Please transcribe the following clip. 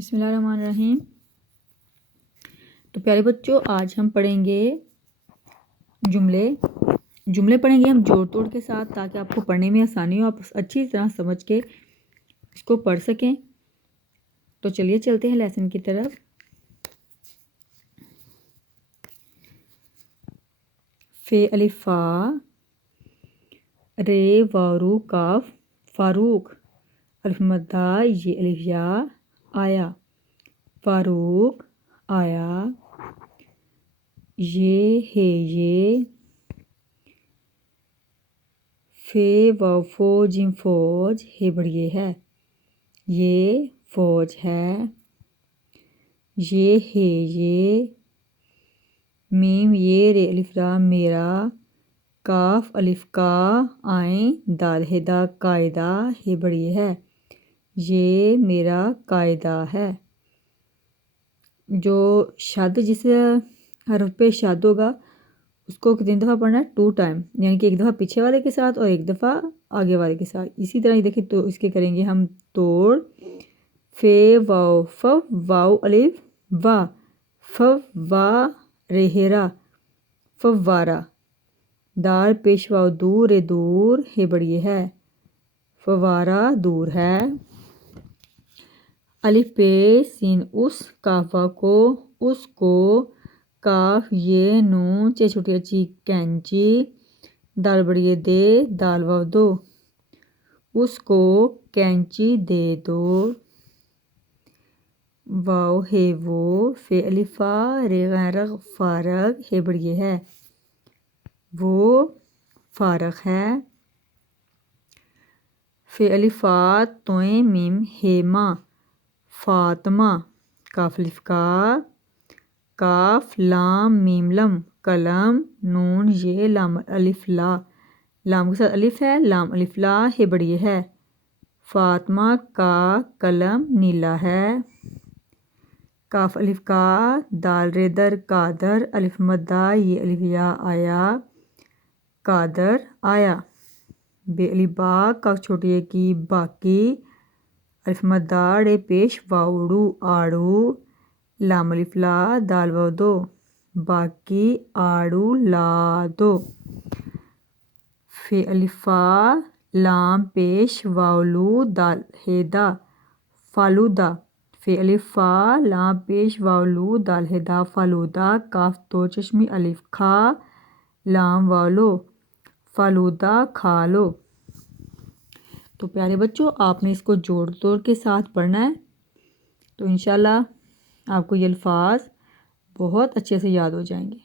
بسم اللہ الرحمن الرحیم۔ تو پیارے بچوں، آج ہم پڑھیں گے جملے پڑھیں گے ہم جوڑ توڑ کے ساتھ، تاکہ آپ کو پڑھنے میں آسانی ہو، آپ اچھی طرح سمجھ کے اس کو پڑھ سکیں۔ تو چلیے چلتے ہیں لیسن کی طرف۔ فے الف فا، رے واو رو کاف فاروق، الف مدہ یہ الف یا آیا، فاروق آیا، یہ ہے یہ، فے واو فو جیم فوج ہے بڑی ہے، یہ فوج ہے، یہ ہے یہ، میم یہ رے الف را میرا، کاف الف کا آئیں دال ہے دا قاعدہ ہے بڑی ہے، یہ میرا قاعدہ ہے۔ جو شد جس حرف پہ شد ہوگا اس کو 3 دفعہ پڑھنا ہے 2 ٹائم، یعنی کہ 1 دفعہ پیچھے والے کے ساتھ اور 1 دفعہ آگے والے کے ساتھ۔ اسی طرح دیکھیں تو اس کے کریں گے ہم توڑ۔ فے واو ف واو الف وا، ف وا رہرا فوارا، دال پیش واو دور دور ہے بڑی ہے، فوارا دور ہے۔ الف پہ سین اس، کاف واو کو اس کو، کاف یہ نون چے چھوٹی اچھی کینچی، دال بڑی دے دال واو دو، اس کو کینچی دے دو، واو ہے وہ، فے الف فا رے غیرغ فارغ ہے بڑی ہے، وہ فارغ ہے۔ فے الف فا توئیں میم ہے ماں، فاطمہ، کاف الف کا، کاف لام میم لم، قلم، نون یہ لام الف لا، لام کے ساتھ الف ہے، لام الف لا ہے بڑی ہے، فاطمہ کا قلم نیلا ہے۔ کاف الف کا، دال رے در قادر، الف مدہ یہ الف یا آیا، قادر آیا، بے الف با، کاف چھوٹی ہے کی باقی، الف مدہ ڑے پیش واؤڑو آڑو، لام الف لا دال واو دو، باقی آڑو لا دو۔ فے الف فا لام پیش واو لو دال ہے دا، فالودہ، فے الف فا لام پیش واو لو دال ہے دا فالودہ، کاف دو چشمی الف کھا، لام واو لو، فالودہ کھا لو۔ تو پیارے بچوں، آپ نے اس کو جوڑ توڑ کے ساتھ پڑھنا ہے، تو انشاءاللہ آپ کو یہ الفاظ بہت اچھے سے یاد ہو جائیں گے۔